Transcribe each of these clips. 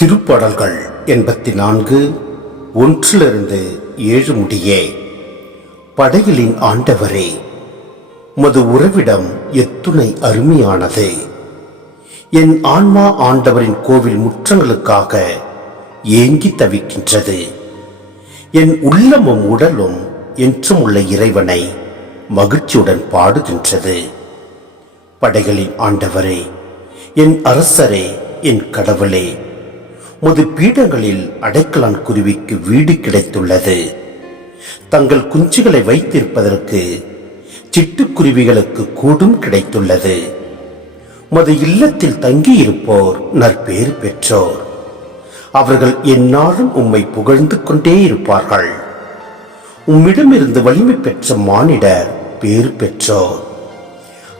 திருப்பாடல்கள் 84 1-7 முடிய. படைகளின் ஆண்டவரே, மது உறவிடம் எத்துணை அருமையானது. என் ஆன்மா ஆண்டவரின் கோவில் முற்றங்களுக்காக ஏங்கி தவிக்கின்றது. என் உள்ளமும் உடலும் என்றும் உள்ள இறைவனை மகிழ்ச்சியுடன் பாடுகின்றது. படைகளின் ஆண்டவரே, என் அரசரே, என் கடவுளே, முது பீடங்களில் அடைக்கலான் குருவிக்கு வீடு கிடைத்துள்ளது. தங்கள் குஞ்சுகளை வைத்திருப்பதற்கு சிட்டுக்குருவிகளுக்கு கூடும் கிடைத்துள்ளது. மது இல்லத்தில் தங்கியிருப்போர் நற்பேறு பெற்றோர். அவர்கள் எந்நாளும் உம்மை புகழ்ந்து கொண்டே இருப்பார்கள். உம்மிடமிருந்து வலிமை பெற்ற மானிடர் பேறு பெற்றோர்.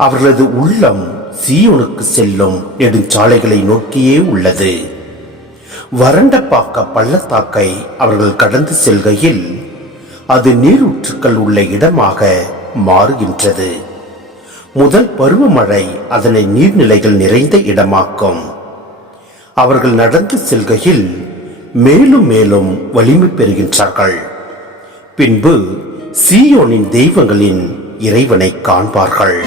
அவர்களது உள்ளம் சீயோனுக்கு செல்லும் நெடுஞ்சாலைகளை நோக்கியே உள்ளது. வறண்ட பாக்க பள்ளத்தாக்கை அவர்கள் கடந்து செல்கையில் அது நீரூற்றுக்கள் உள்ள இடமாக மாறுகின்றது. முதல் பருவமழை அதனை நீர்நிலைகள் நிறைந்த இடமாக்கும். அவர்கள் நடந்து செல்கையில் மேலும் மேலும் வலிமை பெறுகின்றார்கள். பின்பு சீயோனின் தெய்வங்களின் இறைவனை காண்பார்கள்.